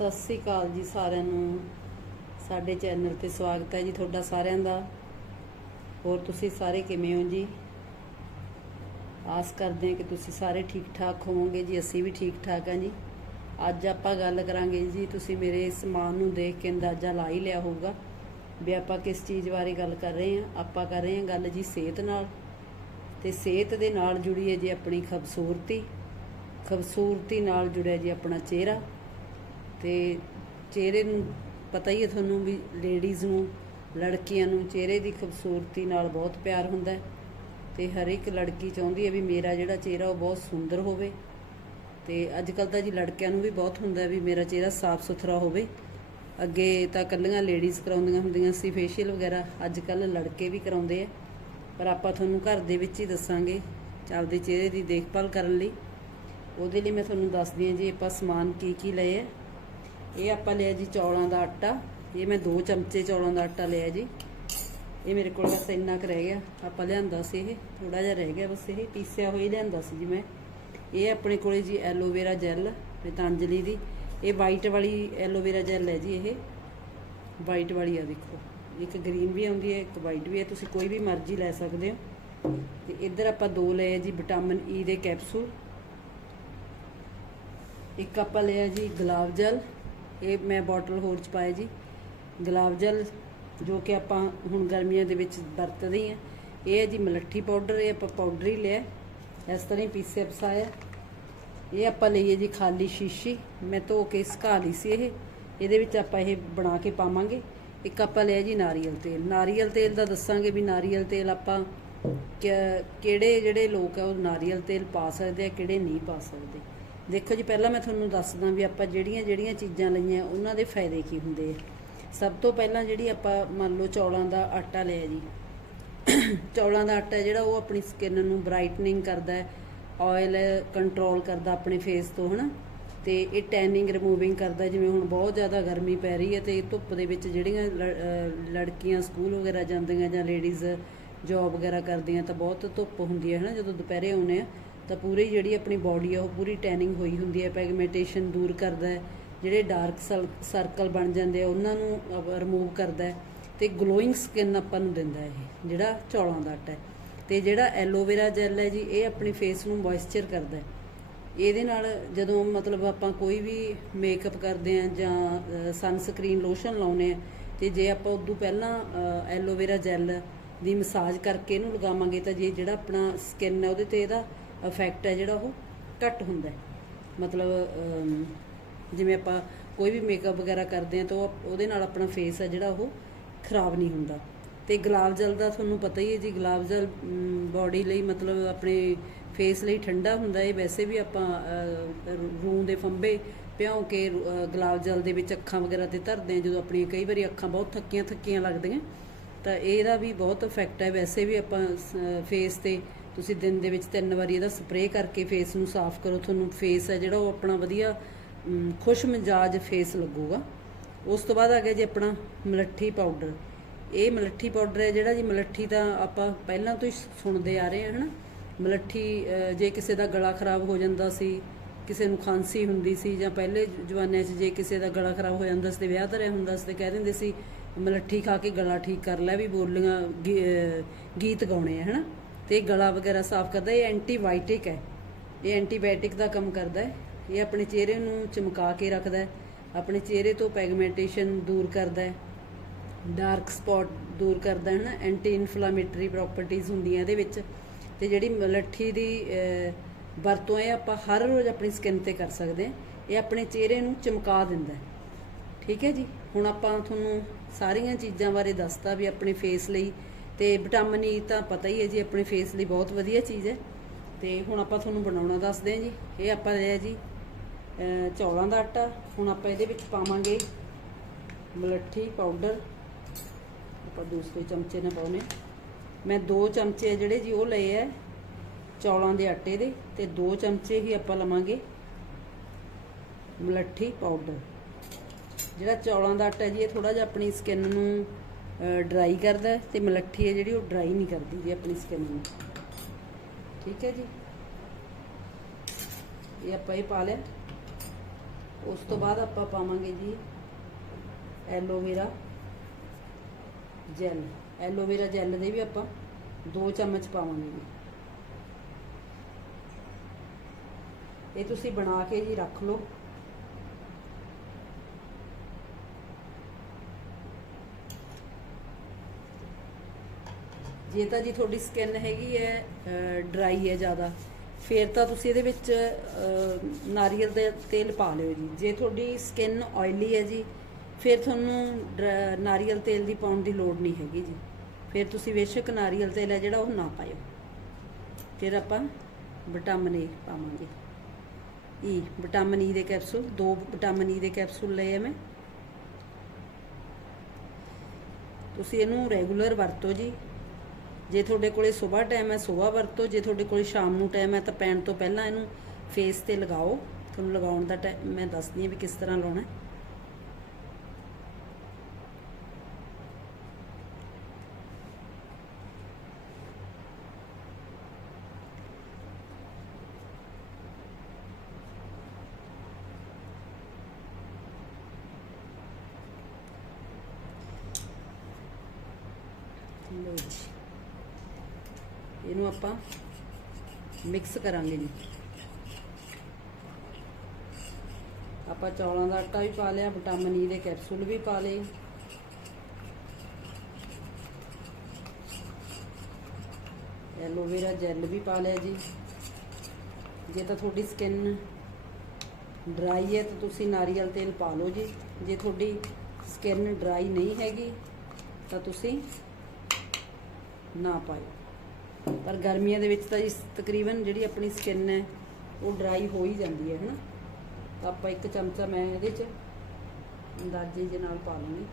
ਸਤਿ ਸ੍ਰੀ ਅਕਾਲ ਜੀ ਸਾਰਿਆਂ ਨੂੰ। ਸਾਡੇ ਚੈਨਲ ਤੇ ਸਵਾਗਤ ਹੈ ਜੀ ਤੁਹਾਡਾ ਸਾਰਿਆਂ ਦਾ। ਹੋਰ ਤੁਸੀਂ ਸਾਰੇ ਕਿਵੇਂ ਹੋ ਜੀ? ਆਸ ਕਰਦੇ ਹਾਂ ਕਿ ਤੁਸੀਂ ਸਾਰੇ ਠੀਕ ਠਾਕ ਹੋਵੋਗੇ ਜੀ, ਅਸੀਂ ਵੀ ਠੀਕ ਠਾਕ ਹਾਂ ਜੀ। ਅੱਜ ਆਪਾਂ ਗੱਲ ਕਰਾਂਗੇ ਜੀ, ਤੁਸੀਂ ਮੇਰੇ ਸਮਾਨ ਨੂੰ ਦੇਖ ਕੇ ਅੰਦਾਜ਼ਾ ਲਾ ਹੀ ਲਿਆ ਹੋਊਗਾ ਵੀ ਆਪਾਂ ਕਿਸ ਚੀਜ਼ ਬਾਰੇ ਗੱਲ ਕਰ ਰਹੇ ਹਾਂ। ਆਪਾਂ ਕਰ ਰਹੇ ਹਾਂ ਗੱਲ ਜੀ ਸਿਹਤ ਨਾਲ। ਤੇ ਸਿਹਤ ਦੇ ਨਾਲ ਜੁੜੀ ਹੈ ਜੀ ਆਪਣੀ ਖੂਬਸੂਰਤੀ। ਖੂਬਸੂਰਤੀ ਨਾਲ ਜੁੜਿਆ ਜੀ ਆਪਣਾ ਚਿਹਰਾ। ਤੇ ਚਿਹਰੇ ਨੂੰ ਪਤਾ ਹੀ ਹੈ ਤੁਹਾਨੂੰ ਵੀ ਲੇਡੀਜ਼ ਨੂੰ, ਲੜਕੀਆਂ ਨੂੰ ਚਿਹਰੇ ਦੀ ਖੂਬਸੂਰਤੀ ਨਾਲ ਬਹੁਤ ਪਿਆਰ ਹੁੰਦਾ ਹੈ ਤੇ ਹਰ ਇੱਕ ਲੜਕੀ ਚਾਹੁੰਦੀ ਹੈ ਵੀ ਮੇਰਾ ਜਿਹੜਾ ਚਿਹਰਾ ਉਹ ਬਹੁਤ ਸੁੰਦਰ ਹੋਵੇ ਤੇ ਅੱਜ ਕੱਲ ਤਾਂ ਜੀ ਲੜਕਿਆਂ ਨੂੰ ਵੀ ਬਹੁਤ ਹੁੰਦਾ ਵੀ ਮੇਰਾ ਚਿਹਰਾ ਸਾਫ਼ ਸੁਥਰਾ ਹੋਵੇ। ਅੱਗੇ ਤਾਂ ਕੱਲੀਆਂ ਲੇਡੀਜ਼ ਕਰਾਉਂਦੀਆਂ ਹੁੰਦੀਆਂ ਸੀ ਫੇਸ਼ੀਅਲ ਵਗੈਰਾ ਅੱਜ ਕੱਲ ਲੜਕੇ ਵੀ ਕਰਾਉਂਦੇ ਆ। ਪਰ ਆਪਾਂ ਤੁਹਾਨੂੰ ਘਰ ਦੇ ਵਿੱਚ ਹੀ ਦੱਸਾਂਗੇ ਚੱਲਦੇ ਚਿਹਰੇ ਦੀ ਦੇਖਭਾਲ ਕਰਨ ਲਈ। ਉਹਦੇ ਲਈ ਮੈਂ ਤੁਹਾਨੂੰ ਦੱਸਦੀ ਹਾਂ ਜੀ ਆਪਾਂ ਸਮਾਨ ਕੀ ਕੀ ਲਏ ਆ। ਇਹ ਆਪਾਂ ਲਿਆ ਜੀ ਚੌਲਾਂ ਦਾ ਆਟਾ। ਇਹ ਮੈਂ 2 ਚਮਚੇ ਚੌਲਾਂ ਦਾ ਆਟਾ ਲਿਆ ਜੀ। ਇਹ ਮੇਰੇ ਕੋਲ ਬਸ ਇੰਨਾ ਕੁ ਰਹਿ ਗਿਆ। ਆਪਾਂ ਲਿਆਂਦਾ ਸੀ ਇਹ ਥੋੜਾ ਜਿਹਾ ਰਹਿ ਗਿਆ ਬਸ ਇਹ, ਪੀਸਿਆ ਹੋਇਆ ਲਿਆਂਦਾ ਸੀ ਜੀ ਮੈਂ। ਇਹ ਆਪਣੇ ਕੋਲੇ ਜੀ ਐਲੋਵੇਰਾ ਜੈਲ ਪਤੰਜਲੀ ਦੀ। ਇਹ ਵਾਈਟ ਵਾਲੀ ਐਲੋਵੇਰਾ ਜੈਲ ਹੈ ਜੀ ਇਹ। ਵਾਈਟ ਵਾਲੀ ਆ ਦੇਖੋ ਇੱਕ ਗ੍ਰੀਨ ਵੀ ਆਉਂਦੀ ਹੈ, ਇੱਕ ਵਾਈਟ ਵੀ ਹੈ। ਤੁਸੀਂ ਕੋਈ ਵੀ ਮਰਜ਼ੀ ਲੈ ਸਕਦੇ ਹੋ। ਤੇ ਇੱਧਰ ਆਪਾਂ ਦੋ ਲਏ ਜੀ ਵਿਟਾਮਿਨ ਈ ਦੇ ਕੈਪਸੂਲ। ਇੱਕ ਆਪਾਂ ਲਿਆ ਜੀ ਗੁਲਾਬ ਜਲ। ਇਹ ਮੈਂ ਬੋਟਲ ਹੋਰ ਚ ਪਾਇਆ ਜੀ। ਗੁਲਾਬ ਜਲ, ਜੋ ਕਿ ਆਪਾਂ ਹੁਣ ਗਰਮੀਆਂ ਦੇ ਵਿੱਚ ਵਰਤਦੇ ਹਾਂ ਇਹ ਹੈ ਜੀ ਮਲੱਠੀ ਪਾਊਡਰ ਇਹ ਆਪਾਂ ਪਾਊਡਰ ਹੀ ਲਿਆ। ਇਸ ਤਰ੍ਹਾਂ ਹੀ ਪੀਸੇ ਪਸਾਇਆ। ਇਹ ਆਪਾਂ ਲਈਏ ਜੀ ਖਾਲੀ ਸ਼ੀਸ਼ੀ। ਮੈਂ ਧੋ ਕੇ ਸੁਕਾ ਲਈ ਸੀ ਇਹ। ਇਹਦੇ ਵਿੱਚ ਆਪਾਂ ਇਹ ਬਣਾ ਕੇ ਪਾਵਾਂਗੇ। ਇੱਕ ਆਪਾਂ ਲਿਆ ਜੀ ਨਾਰੀਅਲ ਤੇਲ। ਨਾਰੀਅਲ ਤੇਲ ਦਾ ਦੱਸਾਂਗੇ ਵੀ ਨਾਰੀਅਲ ਤੇਲ ਆਪਾਂ ਕਿ- ਕਿਹੜੇ ਜਿਹੜੇ ਲੋਕ ਆ ਉਹ ਨਾਰੀਅਲ ਤੇਲ ਪਾ ਸਕਦੇ ਆ, ਕਿਹੜੇ ਨਹੀਂ ਪਾ ਸਕਦੇ। ਦੇਖੋ ਜੀ, ਪਹਿਲਾਂ ਮੈਂ ਤੁਹਾਨੂੰ ਦੱਸਦਾ ਵੀ ਆਪਾਂ ਜਿਹੜੀਆਂ ਜਿਹੜੀਆਂ ਚੀਜ਼ਾਂ ਲਈਆਂ, ਉਹਨਾਂ ਦੇ ਫਾਇਦੇ ਕੀ ਹੁੰਦੇ ਆ? ਸਭ ਤੋਂ ਪਹਿਲਾਂ ਜਿਹੜੀ ਆਪਾਂ ਮੰਨ ਲਓ ਚੌਲਾਂ ਦਾ ਆਟਾ ਲਿਆ ਜੀ। ਚੌਲਾਂ ਦਾ ਆਟਾ ਜਿਹੜਾ ਉਹ ਆਪਣੀ ਸਕਿਨ ਨੂੰ ਬ੍ਰਾਈਟਨਿੰਗ ਕਰਦਾ ਹੈ ਆਇਲ ਕੰਟਰੋਲ ਕਰਦਾ ਆਪਣੇ ਫੇਸ ਤੋਂ, ਹਨਾ? ਤੇ ਇਹ ਟੈਨਿੰਗ ਰਿਮੂਵਿੰਗ ਕਰਦਾ, ਜਿਵੇਂ ਹੁਣ ਬਹੁਤ ਜ਼ਿਆਦਾ ਗਰਮੀ ਪੈ ਰਹੀ ਹੈ ਤੇ ਧੁੱਪ ਦੇ ਵਿੱਚ ਜਿਹੜੀਆਂ ਲ- ਲੜਕੀਆਂ ਸਕੂਲ ਵਗੈਰਾ ਜਾਂਦੀਆਂ ਜਾਂ ਲੇਡੀਜ਼ ਜੌਬ ਵਗੈਰਾ ਕਰਦੀਆਂ ਤਾਂ ਬਹੁਤ ਧੁੱਪ ਹੁੰਦੀ ਹੈ, ਹਨਾ? ਜਦੋਂ ਦੁਪਹਿਰੇ ਆਉਂਦੇ ਆ ਤਾਂ ਪੂਰੀ ਜਿਹੜੀ ਆਪਣੀ ਬਾਡੀ ਆ, ਉਹ ਪੂਰੀ ਟੈਨਿੰਗ ਹੋਈ ਹੁੰਦੀ ਹੈ ਪੈਗਮੈਂਟੇਸ਼ਨ ਦੂਰ ਕਰਦਾ ਹੈ, ਜਿਹੜੇ ਡਾਰਕ ਸਰਕਲ ਬਣ ਜਾਂਦੇ ਆ, ਉਹਨਾਂ ਨੂੰ ਰਿਮੂਵ ਕਰਦਾ ਹੈ ਤੇ ਗਲੋਇੰਗ ਸਕਿਨ ਆਪਾਂ ਨੂੰ ਦਿੰਦਾ ਇਹ, ਜਿਹੜਾ ਚੌਲਾਂ ਦਾ ਆਟਾ ਹੈ। ਤੇ ਜਿਹੜਾ ਐਲੋਵੇਰਾ ਜੈਲ ਹੈ ਜੀ, ਇਹ ਆਪਣੀ ਫੇਸ ਨੂੰ ਮੋਇਸਚਰ ਕਰਦਾ ਹੈ। ਇਹਦੇ ਨਾਲ ਜਦੋਂ ਮਤਲਬ ਆਪਾਂ ਕੋਈ ਵੀ ਮੇਕਅਪ ਕਰਦੇ ਆ ਜਾਂ ਸਨਸਕ੍ਰੀਨ ਲੋਸ਼ਨ ਲਾਉਨੇ ਆ ਤੇ ਜੇ ਆਪਾਂ ਉਦੋਂ ਪਹਿਲਾਂ ਐਲੋਵੇਰਾ ਜੈਲ ਦੀ ਮਸਾਜ ਕਰਕੇ ਇਹਨੂੰ ਲਗਾਵਾਂਗੇ ਤਾਂ ਜੇ ਜਿਹੜਾ ਆਪਣਾ ਸਕਿਨ ਹੈ ਉਹਦੇ ਤੇ ਇਹਦਾ ਇਫੈਕਟ ਹੈ ਜਿਹੜਾ ਉਹ ਘੱਟ ਹੁੰਦਾ ਮਤਲਬ ਜਿਵੇਂ ਆਪਾਂ ਕੋਈ ਵੀ ਮੇਕਅਪ ਵਗੈਰਾ ਕਰਦੇ ਆ ਤਾਂ ਉਹਦੇ ਨਾਲ ਆਪਣਾ ਫੇਸ ਹੈ ਜਿਹੜਾ ਉਹ ਖਰਾਬ ਨਹੀਂ ਹੁੰਦਾ। ਤੇ ਗੁਲਾਬ ਜਲ ਦਾ ਤੁਹਾਨੂੰ ਪਤਾ ਹੀ ਹੈ ਜੀ, ਗੁਲਾਬ ਜਲ ਬਾਡੀ ਲਈ ਮਤਲਬ ਆਪਣੇ ਫੇਸ ਲਈ ਠੰਡਾ ਹੁੰਦਾ ਹੈ। ਵੈਸੇ ਵੀ ਆਪਾਂ ਰੂੰ ਦੇ ਫੰਬੇ ਭਿਉਂ ਕੇ ਗੁਲਾਬ ਜਲ ਦੇ ਵਿੱਚ ਅੱਖਾਂ ਵਗੈਰਾ ਤੇ ਧਰਦੇ ਆ ਜਦੋਂ ਆਪਣੀ ਕਈ ਵਾਰੀ ਅੱਖਾਂ ਬਹੁਤ ਥੱਕੀਆਂ ਥੱਕੀਆਂ ਲੱਗਦੀਆਂ, ਤਾਂ ਇਹਦਾ ਵੀ ਬਹੁਤ ਇਫੈਕਟ ਹੈ। ਵੈਸੇ ਵੀ ਆਪਾਂ ਫੇਸ ਤੇ ਤੁਸੀਂ ਦਿਨ ਦੇ ਵਿੱਚ ਤਿੰਨ ਵਾਰੀ ਇਹਦਾ ਸਪਰੇਅ ਕਰਕੇ ਫੇਸ ਨੂੰ ਸਾਫ਼ ਕਰੋ, ਤੁਹਾਨੂੰ ਫੇਸ ਹੈ ਜਿਹੜਾ ਉਹ ਆਪਣਾ ਵਧੀਆ ਖੁਸ਼ ਮਿਜਾਜ ਫੇਸ ਲੱਗੂਗਾ। ਉਸ ਤੋਂ ਬਾਅਦ ਆ ਗਿਆ ਜੀ ਆਪਣਾ ਮਲੱਠੀ ਪਾਊਡਰ ਇਹ ਮਲੱਠੀ ਪਾਊਡਰ ਹੈ ਜਿਹੜਾ ਜੀ ਮਲੱਠੀ ਤਾਂ ਆਪਾਂ ਪਹਿਲਾਂ ਤੋਂ ਹੀ ਸੁਣਦੇ ਆ ਰਹੇ ਹਾਂ, ਹਨਾ? ਮਲੱਠੀ ਜੇ ਕਿਸੇ ਦਾ ਗਲਾ ਖਰਾਬ ਹੋ ਜਾਂਦਾ ਸੀ, ਕਿਸੇ ਨੂੰ ਖਾਂਸੀ ਹੁੰਦੀ ਸੀ ਜਾਂ ਪਹਿਲੇ ਜਵਾਨਿਆਂ 'ਚ ਜੇ ਕਿਸੇ ਦਾ ਗਲਾ ਖਰਾਬ ਹੋ ਜਾਂਦਾ ਸੀ ਤੇ ਵਿਆਹ ਧਰਿਆ ਹੁੰਦਾ ਸੀ ਤੇ ਕਹਿ ਦਿੰਦੇ ਸੀ, ਮਲੱਠੀ ਖਾ ਕੇ ਗਲਾ ਠੀਕ ਕਰ ਲੈ ਵੀ ਬੋਲੀਆਂ ਗੀ- ਗੀਤ ਗਾਉਣੇ ਆ, ਹਨਾ? ਤੇ ਗਲਾ ਵਗੈਰਾ ਸਾਫ਼ ਕਰਦਾ ਇਹ ਐਂਟੀਬਾਇਓਟਿਕ ਹੈ। ਇਹ ਐਂਟੀਬਾਇਓਟਿਕ ਦਾ ਕੰਮ ਕਰਦਾ ਹੈ। ਇਹ ਆਪਣੇ ਚਿਹਰੇ ਨੂੰ ਚਮਕਾ ਕੇ ਰੱਖਦਾ ਹੈ। ਆਪਣੇ ਚਿਹਰੇ ਤੋਂ ਪੈਗਮੈਂਟੇਸ਼ਨ ਦੂਰ ਕਰਦਾ ਹੈ। ਡਾਰਕ ਸਪੌਟ ਦੂਰ ਕਰਦਾ ਹੈ ਨਾ ਐਂਟੀ ਇਨਫਲਾਮੇਟਰੀ ਪ੍ਰੋਪਰਟੀਆਂ ਹੁੰਦੀਆਂ ਇਹਦੇ ਵਿੱਚ। ਤੇ ਜਿਹੜੀ ਮਲੱਠੀ ਦੀ ਅਹ, ਵਰਤੋਂ ਇਹ ਆਪਾਂ ਹਰ ਰੋਜ਼ ਆਪਣੀ ਸਕਿਨ ਤੇ ਕਰ ਸਕਦੇ ਹਾਂ। ਇਹ ਆਪਣੇ ਚਿਹਰੇ ਨੂੰ ਚਮਕਾ ਦਿੰਦਾ ਹੈ। ਠੀਕ ਹੈ ਜੀ? ਹੁਣ ਆਪਾਂ ਤੁਹਾਨੂੰ ਸਾਰੀਆਂ ਚੀਜ਼ਾਂ ਬਾਰੇ ਦੱਸਤਾ ਵੀ ਆਪਣੇ ਫੇਸ ਲਈ ਤੇ ਵਿਟਾਮਿਨ ਈ ਤਾਂ ਪਤਾ ਹੀ ਹੈ ਜੀ, ਆਪਣੇ ਫੇਸ ਲਈ ਬਹੁਤ ਵਧੀਆ ਚੀਜ਼ ਹੈ। ਤੇ ਹੁਣ ਆਪਾਂ ਤੁਹਾਨੂੰ ਬਣਾਉਣਾ ਦੱਸਦੇ ਹਾਂ ਜੀ। ਇਹ ਆਪਾਂ ਲਿਆ ਜੀ ਚੌਲਾਂ ਦਾ ਆਟਾ। ਹੁਣ ਆਪਾਂ ਇਹਦੇ ਵਿੱਚ ਪਾਵਾਂਗੇ ਮਲੱਠੀ ਪਾਊਡਰ ਆਪਾਂ ਦੂਸਰੇ ਚਮਚੇ ਨਾਲ ਪਾਉਨੇ ਮੈਂ ਦੋ ਚਮਚੇ ਜਿਹੜੇ ਜੀ, ਉਹ ਲਏ ਐ ਚੌਲਾਂ ਦੇ ਆਟੇ ਦੇ। ਤੇ ਦੋ ਚਮਚੇ ਹੀ ਆਪਾਂ ਲਵਾਂਗੇ ਮਲੱਠੀ ਪਾਊਡਰ ਜਿਹੜਾ ਚੌਲਾਂ ਦਾ ਆਟਾ ਜੀ, ਇਹ ਥੋੜਾ ਜਿਹਾ ਆਪਣੀ ਸਕਿਨ ਨੂੰ ਡਰਾਈ ਕਰਦਾ ਹੈ ਤੇ ਮਲੱਠੀ ਹੈ ਜਿਹੜੀ ਉਹ ਡਰਾਈ ਨਹੀਂ ਕਰਦੀ ਜੀ ਆਪਣੀ ਸਕਿਨ ਨੂੰ। ਠੀਕ ਹੈ ਜੀ? ਇਹ ਆਪਾਂ ਇਹ ਪਾ ਲਿਆ। ਉਸ ਤੋਂ ਬਾਅਦ ਆਪਾਂ ਪਾਵਾਂਗੇ ਜੀ ਐਲੋਵੇਰਾ ਜੈਲ ਐਲੋਵੇਰਾ ਜੈਲ ਦੇ ਵੀ ਆਪਾਂ 2 ਚਮਚ ਪਾਵਾਂਗੇ ਜੀ। ਇਹ ਤੁਸੀਂ ਬਣਾ ਕੇ ਜੀ ਰੱਖ ਲਓ। ਜੇ ਤਾਂ ਜੀ ਤੁਹਾਡੀ ਸਕਿਨ ਹੈਗੀ ਹੈ ਡਰਾਈ ਹੈ ਜ਼ਿਆਦਾ, ਫਿਰ ਤਾਂ ਤੁਸੀਂ ਇਹਦੇ ਵਿੱਚ ਨਾਰੀਅਲ ਦਾ ਤੇਲ ਪਾ ਲਿਓ ਜੀ। ਜੇ ਤੁਹਾਡੀ ਸਕਿਨ ਆਇਲੀ ਹੈ ਜੀ, ਫਿਰ ਤੁਹਾਨੂੰ ਡਰ- ਨਾਰੀਅਲ ਤੇਲ ਦੀ ਪਾਉਣ ਦੀ ਲੋੜ ਨਹੀਂ ਹੈਗੀ ਜੀ। ਫਿਰ ਤੁਸੀਂ ਬੇਸ਼ੱਕ ਨਾਰੀਅਲ ਤੇਲ ਹੈ ਜਿਹੜਾ ਉਹ ਨਾ ਪਾਇਓ। ਫਿਰ ਆਪਾਂ ਵਿਟਾਮਿਨ ਏ ਪਾਵਾਂਗੇ। ਈ ਵਿਟਾਮਿਨ ਈ ਦੇ ਕੈਪਸੂਲ ਦੋ ਵਿਟਾਮਿਨ ਈ e ਦੇ ਕੈਪਸੂਲ ਲਏ ਆ ਮੈਂ। ਤੁਸੀਂ ਇਹਨੂੰ ਰੈਗੂਲਰ ਵਰਤੋ ਜੀ। ਜੇ ਤੁਹਾਡੇ ਕੋਲੇ ਸਵੇਰ ਟਾਈਮ ਹੈ, ਸਵੇਰ ਵਰਤੋ, ਜੇ ਤੁਹਾਡੇ ਕੋਲੇ ਸ਼ਾਮ ਨੂੰ ਟਾਈਮ ਹੈ ਤਾਂ ਪੈਣ ਤੋਂ ਪਹਿਲਾਂ ਇਹਨੂੰ ਫੇਸ ਤੇ ਲਗਾਓ ਤੁਹਾਨੂੰ ਲਗਾਉਣ ਦਾ ਟਾਈਮ ਮੈਂ ਦੱਸਦੀ ਹਾਂ ਵੀ ਕਿਸ ਤਰ੍ਹਾਂ ਲਾਉਣਾ ਹੈ। ਲਓ ਇਹਨੂੰ ਆਪਾਂ ਮਿਕਸ ਕਰਾਂਗੇ ਜੀ। ਆਪਾਂ ਚੌਲਾਂ ਦਾ ਆਟਾ ਵੀ ਪਾ ਲਿਆ, ਵਿਟਾਮਿਨ ਈ e ਦੇ ਕੈਪਸੂਲ ਵੀ ਪਾ ਲਏ। ਐਲੋਵੇਰਾ ਜੈਲ ਵੀ ਪਾ ਲਿਆ ਜੀ। ਜੇ ਤਾਂ ਤੁਹਾਡੀ ਸਕਿਨ ਡਰਾਈ ਹੈ ਤਾਂ ਤੁਸੀਂ ਨਾਰੀਅਲ ਤੇਲ ਪਾ ਲਓ ਜੀ। ਜੇ ਤੁਹਾਡੀ ਸਕਿਨ ਡਰਾਈ ਨਹੀਂ ਹੈਗੀ ਤਾਂ ਤੁਸੀਂ ਨਾ ਪਾਇਓ। ਪਰ ਗਰਮੀਆਂ ਦੇ ਵਿੱਚ ਤਾਂ ਇਸ ਤਕਰੀਬਨ ਜਿਹੜੀ ਆਪਣੀ ਸਕਿਨ ਹੈ, ਉਹ ਡਰਾਈ ਹੋ ਹੀ ਜਾਂਦੀ ਹੈ, ਹਨਾ? ਤਾਂ ਆਪਾਂ ਇੱਕ ਚਮਚਾ ਮੈਂ ਇਹਦੇ 'ਚ ਅੰਦਾਜ਼ੇ ਦੇ ਨਾਲ ਪਾ ਲਵਾਂਗੀ।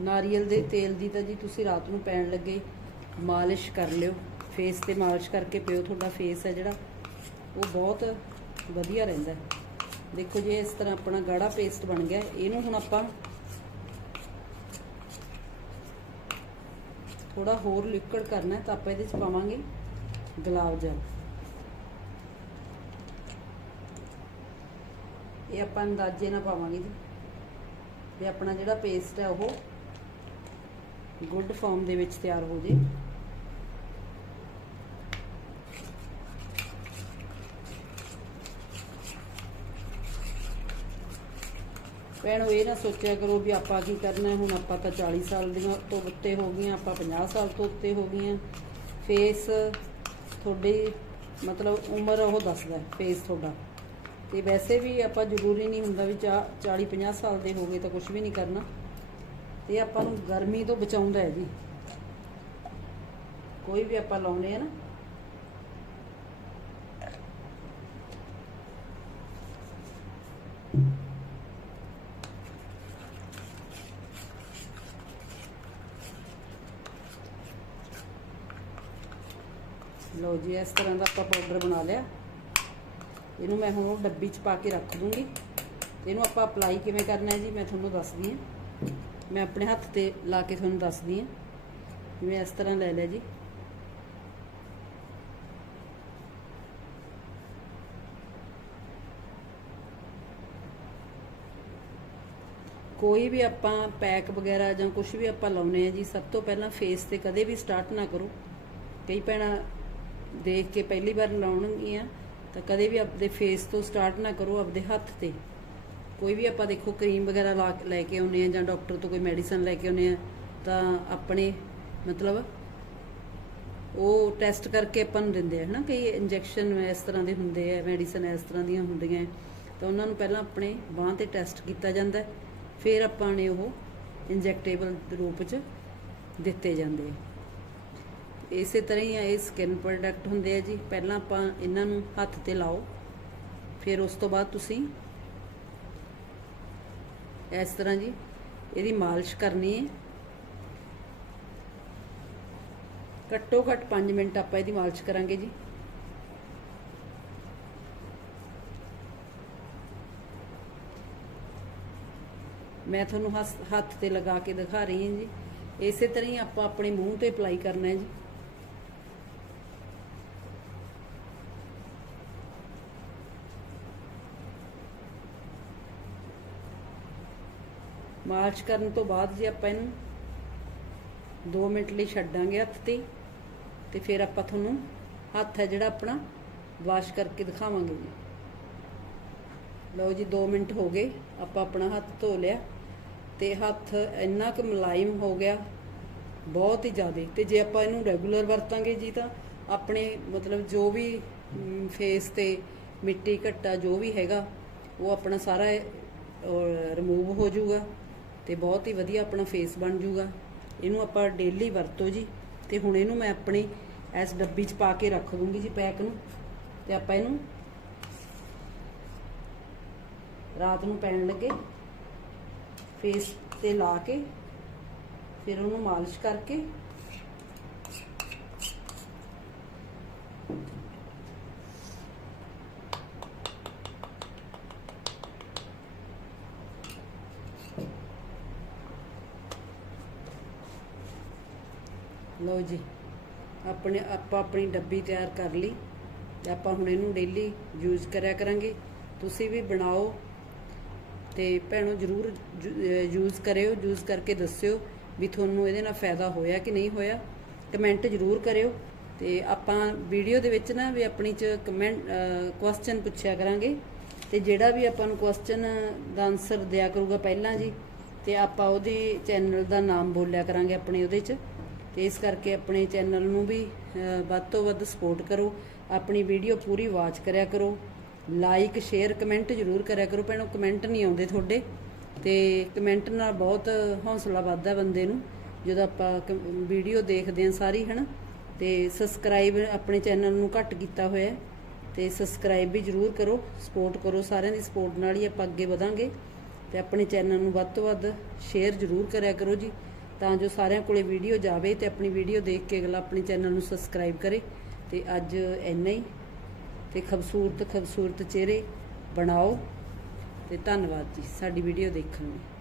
ਨਾਰੀਅਲ ਦੇ ਤੇਲ ਦੀ ਤਾਂ ਜੀ ਤੁਸੀਂ ਰਾਤ ਨੂੰ ਪੈਣ ਲੱਗੇ, ਮਾਲਿਸ਼ ਕਰ ਲਿਓ। ਫੇਸ ਤੇ ਮਾਲਿਸ਼ ਕਰਕੇ ਪਿਓ ਤੁਹਾਡਾ ਫੇਸ ਹੈ ਜਿਹੜਾ, ਉਹ ਬਹੁਤ ਵਧੀਆ ਰਹਿੰਦਾ ਦੇਖੋ ਜੇ ਇਸ ਤਰ੍ਹਾਂ ਆਪਣਾ ਗਾੜਾ ਪੇਸਟ ਬਣ ਗਿਆ। ਇਹਨੂੰ ਹੁਣ ਆਪਾਂ ਥੋੜਾ ਹੋਰ ਲਿਕਵਿਡ ਕਰਨਾ ਹੈ ਤਾਂ ਆਪਾਂ ਇਹਦੇ ਚ ਪਾਵਾਂਗੇ ਗੁਲਾਬ ਜਲ। ਇਹ ਆਪਾਂ ਅੰਦਾਜ਼ੇ ਨਾਲ ਪਾਵਾਂਗੇ ਜੀ। ਤੇ ਆਪਣਾ ਜਿਹੜਾ ਪੇਸਟ ਹੈ ਉਹ ਗੁੱਡ ਫਾਰਮ ਦੇ ਵਿੱਚ ਤਿਆਰ ਹੋ ਜੇ। ਭੈਣੋ, ਇਹ ਨਾ ਸੋਚਿਆ ਕਰੋ ਵੀ ਆਪਾਂ ਕੀ ਕਰਨਾ ਹੁਣ ਆਪਾਂ ਤਾਂ 40 ਸਾਲ ਦੀਆਂ ਤੋਂ ਉੱਤੇ ਹੋ ਗਈਆਂ, ਆਪਾਂ 50 ਸਾਲ ਤੋਂ ਉੱਤੇ ਹੋ ਗਈਆਂ। ਫੇਸ ਤੁਹਾਡੀ, ਮਤਲਬ ਉਮਰ ਉਹ ਦੱਸਦਾ ਫੇਸ ਤੁਹਾਡਾ। ਤੇ ਵੈਸੇ ਵੀ ਆਪਾਂ ਜ਼ਰੂਰੀ ਨਹੀਂ ਹੁੰਦਾ ਵੀ 40 50 ਸਾਲ ਦੇ ਹੋ ਗਏ ਤਾਂ ਕੁਝ ਵੀ ਨਹੀਂ ਕਰਨਾ। ਤੇ ਆਪਾਂ ਨੂੰ ਗਰਮੀ ਤੋਂ ਬਚਾਉਂਦਾ ਹੈ ਜੀ। ਕੋਈ ਵੀ ਆਪਾਂ ਲਾਉਂਦੇ ਆ ਨਾ ਜੀ ਇਸ ਤਰ੍ਹਾਂ ਦਾ ਆਪਾਂ ਪਾਊਡਰ ਬਣਾ ਲਿਆ, ਇਹਨੂੰ ਮੈਂ ਹੁਣ ਡੱਬੀ 'ਚ ਪਾ ਕੇ ਰੱਖ ਦੂੰਗੀ। ਇਹਨੂੰ ਆਪਾਂ ਅਪਲਾਈ ਕਿਵੇਂ ਕਰਨਾ ਹੈ ਜੀ, ਮੈਂ ਤੁਹਾਨੂੰ ਦੱਸਦੀ ਹਾਂ। ਮੈਂ ਆਪਣੇ ਹੱਥ ਤੇ ਲਾ ਕੇ ਤੁਹਾਨੂੰ ਦੱਸਦੀ ਹਾਂ ਜਿਵੇਂ ਇਸ ਤਰ੍ਹਾਂ ਲੈ ਲਿਆ ਜੀ। ਕੋਈ ਵੀ ਆਪਾਂ ਪੈਕ ਵਗੈਰਾ ਜਾਂ ਕੁਝ ਵੀ ਆਪਾਂ ਲਾਉਨੇ ਆ ਜੀ, ਸਭ ਤੋਂ ਪਹਿਲਾਂ ਫੇਸ ਤੇ ਕਦੇ ਵੀ ਸਟਾਰਟ ਨਾ ਕਰੋ। ਕਈ ਭੈਣਾਂ ਦੇਖ ਕੇ ਪਹਿਲੀ ਵਾਰ ਲਾਉਣਗੀਆਂ ਤਾਂ ਕਦੇ ਵੀ ਆਪਦੇ ਫੇਸ ਤੋਂ ਸਟਾਰਟ ਨਾ ਕਰੋ ਆਪਦੇ ਹੱਥ ਤੇ। ਕੋਈ ਵੀ ਆਪਾਂ ਦੇਖੋ ਕਰੀਮ ਵਗੈਰਾ ਲਾ ਲੈ ਕੇ ਆਉਨੇ ਆ ਜਾਂ ਡਾਕਟਰ ਤੋਂ ਕੋਈ ਮੈਡੀਸਨ ਲੈ ਕੇ ਆਉਨੇ ਆ ਤਾਂ ਆਪਣੇ ਮਤਲਬ ਉਹ ਟੈਸਟ ਕਰਕੇ ਆਪਾਂ ਨੂੰ ਦਿੰਦੇ ਆ, ਹਨਾ? ਕਈ ਇੰਜੈਕਸ਼ਨ ਇਸ ਤਰ੍ਹਾਂ ਦੇ ਹੁੰਦੇ ਆ ਮੈਡੀਸਨ ਇਸ ਤਰ੍ਹਾਂ ਦੀਆਂ ਹੁੰਦੀਆਂ। ਹੈ। ਤਾਂ ਉਹਨਾਂ ਨੂੰ ਪਹਿਲਾਂ ਆਪਣੇ ਬਾਂਹ ਤੇ ਟੈਸਟ ਕੀਤਾ ਜਾਂਦਾ ਫਿਰ ਆਪਾਂ ਨੇ ਉਹ ਇੰਜੈਕਟੇਬਲ ਦੇ ਰੂਪ 'ਚ ਦਿੱਤੇ ਜਾਂਦੇ ਆ। ਇਸੇ ਤਰ੍ਹਾਂ ਹੀ ਆ, ਇਹ ਸਕਿਨ ਪ੍ਰੋਡਕਟ ਹੁੰਦੇ ਆ ਜੀ। ਪਹਿਲਾਂ ਆਪਾਂ ਇਹਨਾਂ ਨੂੰ ਹੱਥ ਤੇ ਲਾਓ। ਫਿਰ ਉਸ ਤੋਂ ਬਾਅਦ ਤੁਸੀਂ ਇਸ ਤਰ੍ਹਾਂ ਜੀ, ਇਹਦੀ ਮਾਲਿਸ਼ ਕਰਨੀ ਹੈ। ਘੱਟੋ ਘੱਟ 5 ਮਿੰਟ ਆਪਾਂ ਇਹਦੀ ਮਾਲਿਸ਼ ਕਰਾਂਗੇ ਜੀ। ਮੈਂ ਤੁਹਾਨੂੰ ਹੱਸ- ਹੱਥ ਤੇ ਲਗਾ ਕੇ ਦਿਖਾ ਰਹੀ ਹਾਂ ਜੀ। ਇਸੇ ਤਰ੍ਹਾਂ ਹੀ ਆਪਾਂ ਆਪਣੇ ਮੂੰਹ ਤੇ ਅਪਲਾਈ ਕਰਨਾ ਹੈ ਜੀ। ਮਾਲਿਸ਼ ਕਰਨ ਤੋਂ ਬਾਅਦ ਜੇ ਆਪਾਂ ਇਹਨੂੰ 2 ਮਿੰਟ ਲਈ ਛੱਡਾਂਗੇ ਹੱਥ ਤੇ ਤੇ ਫਿਰ ਆਪਾਂ ਤੁਹਾਨੂੰ ਹੱਥ ਹੈ ਜਿਹੜਾ ਆਪਣਾ ਵਾਸ਼ ਕਰਕੇ ਦਿਖਾਵਾਂਗੇ ਜੀ। ਲਓ ਜੀ 2 ਮਿੰਟ ਹੋ ਗਏ, ਆਪਾਂ ਆਪਣਾ ਹੱਥ ਧੋ ਲਿਆ, ਤੇ ਹੱਥ ਇੰਨਾ ਕੁ ਮੁਲਾਇਮ ਹੋ ਗਿਆ, ਬਹੁਤ ਹੀ ਜ਼ਿਆਦਾ। ਤੇ ਜੇ ਆਪਾਂ ਇਹਨੂੰ ਰੈਗੂਲਰ ਵਰਤਾਂਗੇ ਜੀ ਤਾਂ ਆਪਣੇ ਮਤਲਬ ਜੋ ਵੀ ਫੇਸ ਤੇ ਮਿੱਟੀ ਘੱਟਾ ਜੋ ਵੀ ਹੈਗਾ, ਉਹ ਆਪਣਾ ਸਾਰਾ ਰਿਮੂਵ ਹੋ ਜਾਊਗਾ। ਤੇ ਬਹੁਤ ਹੀ ਵਧੀਆ ਆਪਣਾ ਫੇਸ ਬਣ ਜੂਗਾ ਇਹਨੂੰ ਆਪਾਂ ਡੇਲੀ ਵਰਤੋ ਜੀ। ਤੇ ਹੁਣ ਇਹਨੂੰ ਮੈਂ ਆਪਣੀ ਇਸ ਡੱਬੀ 'ਚ ਪਾ ਕੇ ਰੱਖ ਦੂੰਗੀ ਜੀ ਪੈਕ ਨੂੰ। ਤੇ ਆਪਾਂ ਇਹਨੂੰ ਰਾਤ ਨੂੰ ਪੈਣ ਲੱਗੇ। ਫੇਸ ਤੇ ਲਾ ਕੇ, ਫਿਰ ਉਹਨੂੰ ਮਾਲਿਸ਼ ਕਰਕੇ ਲਓ ਜੀ, ਆਪਣੇ ਆਪਾਂ ਆਪਣੀ ਡੱਬੀ ਤਿਆਰ ਕਰ ਲਈ ਤੇ ਆਪਾਂ ਹੁਣ ਇਹਨੂੰ ਡੇਲੀ ਯੂਜ਼ ਕਰਿਆ ਕਰਾਂਗੇ। ਤੁਸੀਂ ਵੀ ਬਣਾਓ ਤੇ ਭੈਣੋ ਜਰੂਰ ਯੂਜ਼ ਕਰਿਓ ਯੂਜ਼ ਕਰਕੇ ਦੱਸਿਓ ਵੀ ਤੁਹਾਨੂੰ ਇਹਦੇ ਨਾਲ ਫਾਇਦਾ ਹੋਇਆ ਕਿ ਨਹੀਂ ਹੋਇਆ। ਕਮੈਂਟ ਜਰੂਰ ਕਰਿਓ ਤੇ ਆਪਾਂ ਵੀਡੀਓ ਦੇ ਵਿੱਚ ਨਾ ਵੀ ਆਪਣੀ ਚ ਕਮੈਂਟ ਕੁਐਸਚਨ ਪੁੱਛਿਆ ਕਰਾਂਗੇ। ਤੇ ਜਿਹੜਾ ਵੀ ਆਪਾਂ ਨੂੰ ਕੁਐਸਚਨ ਦਾ ਆਨਸਰ ਦਿਆ ਕਰੂਗਾ ਪਹਿਲਾਂ ਜੀ, ਤੇ ਆਪਾਂ ਉਹਦੇ ਚੈਨਲ ਦਾ ਨਾਮ ਬੋਲਿਆ ਕਰਾਂਗੇ ਆਪਣੇ ਉਹਦੇ ਚ। ਤੇ ਇਸ ਕਰਕੇ ਆਪਣੇ ਚੈਨਲ ਨੂੰ ਵੀ ਵੱਧ ਤੋਂ ਵੱਧ ਸਪੋਰਟ ਕਰੋ। ਆਪਣੀ ਵੀਡੀਓ ਪੂਰੀ ਵਾਚ ਕਰਿਆ ਕਰੋ। ਲਾਈਕ ਸ਼ੇਅਰ ਕਮੈਂਟ ਜ਼ਰੂਰ ਕਰਿਆ ਕਰੋ। ਭੈਣੋ ਕਮੈਂਟ ਨਹੀਂ ਆਉਂਦੇ ਤੁਹਾਡੇ। ਤੇ ਕਮੈਂਟ ਨਾਲ ਬਹੁਤ ਹੌਸਲਾ ਵੱਧਦਾ ਬੰਦੇ ਨੂੰ। ਜਦੋਂ ਆਪਾਂ ਵੀਡੀਓ ਦੇਖਦੇ ਹਾਂ ਸਾਰੀ, ਹਨਾ? ਤੇ ਸਬਸਕ੍ਰਾਈਬ ਆਪਣੇ ਚੈਨਲ ਨੂੰ ਘੱਟ ਕੀਤਾ ਹੋਇਆ ਹੈ। ਤੇ ਸਬਸਕ੍ਰਾਈਬ ਵੀ ਜ਼ਰੂਰ ਕਰੋ। ਸਪੋਰਟ ਕਰੋ ਸਾਰਿਆਂ ਦੀ। ਸਪੋਰਟ ਨਾਲ ਹੀ ਆਪਾਂ ਅੱਗੇ ਵਧਾਂਗੇ। ਤੇ ਆਪਣੇ ਚੈਨਲ ਨੂੰ ਵੱਧ ਤੋਂ ਵੱਧ ਸ਼ੇਅਰ ਜ਼ਰੂਰ ਕਰਿਆ ਕਰੋ ਜੀ। ਤਾਂ ਜੋ ਸਾਰਿਆਂ ਕੋਲੇ ਵੀਡੀਓ ਜਾਵੇ ਤੇ ਆਪਣੀ ਵੀਡੀਓ ਦੇਖ ਕੇ ਅਗਲਾ ਆਪਣੇ ਚੈਨਲ ਨੂੰ ਸਬਸਕ੍ਰਾਈਬ ਕਰੇ ਤੇ ਅੱਜ ਇੰਨਾ ਹੀ ਤੇ ਖੂਬਸੂਰਤ ਖੂਬਸੂਰਤ ਚਿਹਰੇ ਬਣਾਓ ਤੇ ਧੰਨਵਾਦ ਜੀ ਸਾਡੀ ਵੀਡੀਓ ਦੇਖਣ ਲਈ।